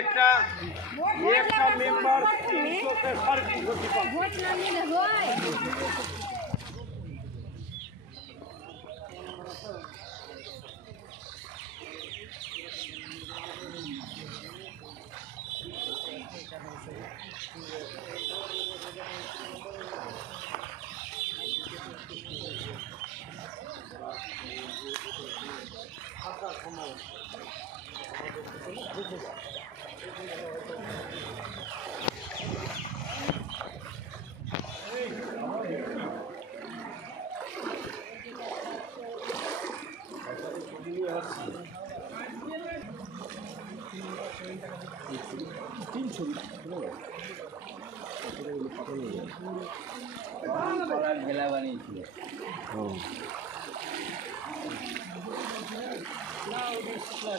একটা member 300 vote না নিলে হয়।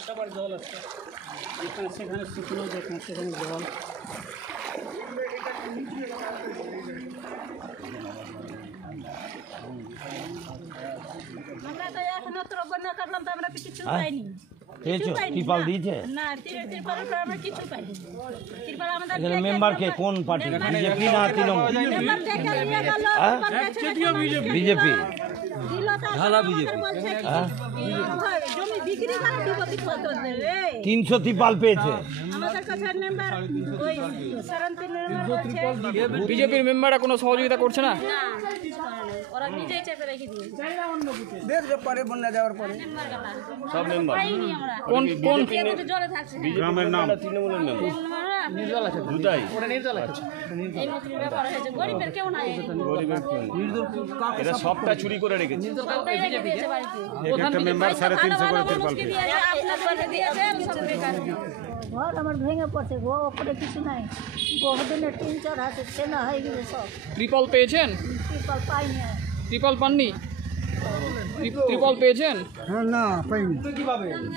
সবার জল আছে এখানে সেখানে শুকনো যেখানে সেখানে জল আমরা তো এখনো তো বন্যা করলাম তো আমরা কিছু পাইনি ত্রিপাল দিয়েছে না ত্রিপাল আমরা কিছু পাইনি ত্রিপাল আমাদের এখানে মেম্বার কে কোন পার্টি বিজেপি না তৃণমূল মেম্বার থেকে নিয়ে গেল বিজেপি ঢালা বিজেপি জমি বিক্রি করে বিপত্তি ফটো দেবে 300 ত্রিপাল পেয়েছে আমাদের কাছে মেম্বার ওই সারান্তির মেম্বার বিজেপির মেম্বাররা কোনো সহযোগিতা করছে না না ওরা নিজেই চেপে রেখে দিয়েছে বেশ পরে বন্যা যাওয়ার পরে সব মেম্বার কোন কোন জলে থাকছে গ্রামের নাম তৃণমূলের মেম্বার নির্দল আছে দুটাই ওটা নির্দল আছে এই মতো ব্যাপার হয়েছে গরিবের কেউ নাই এরা সবটা চুরি করে রেখেছে সবটাই রেখে দিয়েছে বাড়িতে একটা মেম্বার 350 করে ত্রিপাল ঘর আমার ভেঙে পড়ছে গো ওপরে কিছু নাই বহুদিনের 3-4 হাতে সেনা হয়ে গেছে সব ত্রিপল পেয়েছেন ত্রিপাল পাইনি আর। ত্রিপল পাননি ত্রিপল পেয়েছেন হ্যাঁ না পাইনি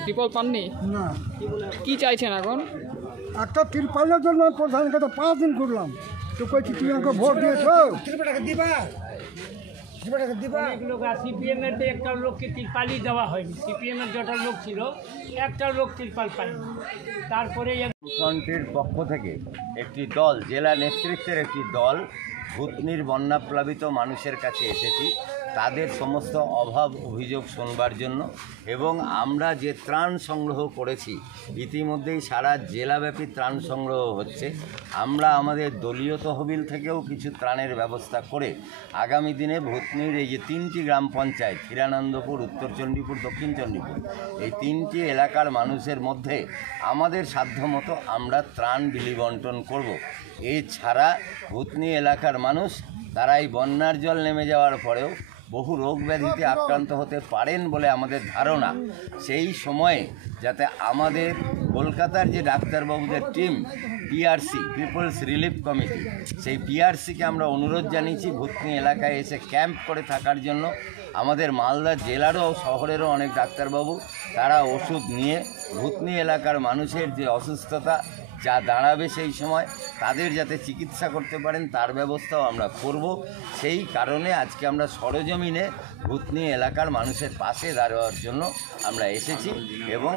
ত্রিপল পাননি না কি চাইছেন এখন একটা ত্রিপালের জন্য প্রধানকে তো 5 দিন করলাম তো কইছি তুই আমাকে ভোট দিয়েছো অনেক লোক আর সিপিএমের তো একটা লোককে তিরপালই দেওয়া হয়নি সিপিএমের যটা লোক ছিল একটা লোক তিরপাল পায়নি তারপরে ফ্রন্টের পক্ষ থেকে একটি দল জেলা নেতৃত্বের একটি দল ভূতনির বন্যাপ্লাবিত মানুষের কাছে এসেছি তাদের সমস্ত অভাব অভিযোগ শুনবার জন্য এবং আমরা যে ত্রাণ সংগ্রহ করেছি ইতিমধ্যেই সারা জেলাব্যাপী ত্রাণ সংগ্রহ হচ্ছে আমরা আমাদের দলীয় তহবিল থেকেও কিছু ত্রাণের ব্যবস্থা করে আগামী দিনে ভূতনির এই যে 3টি গ্রাম পঞ্চায়েত হিরানন্দপুর উত্তর চণ্ডীপুর দক্ষিণ চণ্ডীপুর এই 3টি এলাকার মানুষের মধ্যে আমাদের সাধ্যমতো আমরা ত্রাণ বিলি বন্টন করব। এছাড়া ভূতনি এলাকার মানুষ তারা এই বন্যার জল নেমে যাওয়ার পরেও বহু রোগ ব্যাধিতে আক্রান্ত হতে পারেন বলে আমাদের ধারণা। সেই সময়ে যাতে আমাদের কলকাতার যে ডাক্তারবাবুদের team PRC people's relief committee সেই পিআরসিকে আমরা অনুরোধ জানিয়েছি ভূতনি এলাকায় এসে ক্যাম্প করে থাকার জন্য। আমাদের মালদা জেলারও শহরেরও অনেক ডাক্তারবাবু তারা ওষুধ নিয়ে ভূতনি এলাকার মানুষের যে অসুস্থতা যা দাঁড়াবে সেই সময় তাদের যাতে চিকিৎসা করতে পারেন তার ব্যবস্থাও আমরা করব। সেই কারণে আজকে আমরা সরজমিনে ভূতনি এলাকার মানুষের পাশে দাঁড়ানোর জন্য আমরা এসেছি এবং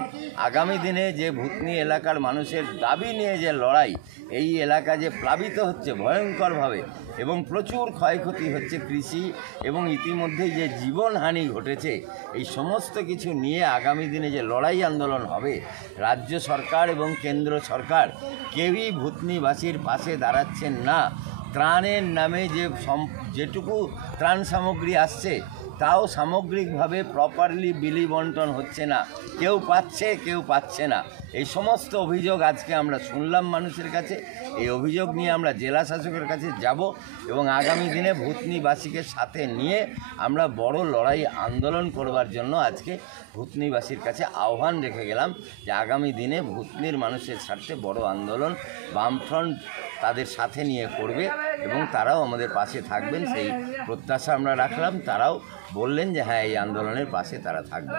আগামী দিনে যে ভূতনি এলাকার মানুষের দাবি নিয়ে যে লড়াই, এই এলাকা যে প্লাবিত হচ্ছে ভয়ঙ্করভাবে এবং প্রচুর ক্ষয়ক্ষতি হচ্ছে কৃষি এবং ইতিমধ্যেই যে জীবনহানি ঘটেছে, এই সমস্ত কিছু নিয়ে আগামী দিনে যে লড়াই আন্দোলন হবে, রাজ্য সরকার এবং কেন্দ্র সরকার কেউই ভূতনিবাসীর পাশে দাঁড়াচ্ছেন না। ত্রাণের নামে যেটুকু ত্রাণ সামগ্রী আসছে তাও সামগ্রিকভাবে প্রপারলি বিলি বন্টন হচ্ছে না, কেউ পাচ্ছে কেউ পাচ্ছে না। এই সমস্ত অভিযোগ আজকে আমরা শুনলাম মানুষের কাছে। এই অভিযোগ নিয়ে আমরা জেলা শাসকের কাছে যাব এবং আগামী দিনে ভূতনিবাসীকে সাথে নিয়ে আমরা বড় লড়াই আন্দোলন করবার জন্য আজকে ভূতনিবাসীর কাছে আহ্বান রেখে গেলাম যে আগামী দিনে ভূতনির মানুষের স্বার্থে বড় আন্দোলন বামফ্রন্ট তাদের সাথে নিয়ে করবে এবং তারাও আমাদের পাশে থাকবেন, সেই প্রত্যাশা আমরা রাখলাম। তারাও বললেন যে হ্যাঁ, এই আন্দোলনের পাশে তারা থাকবে।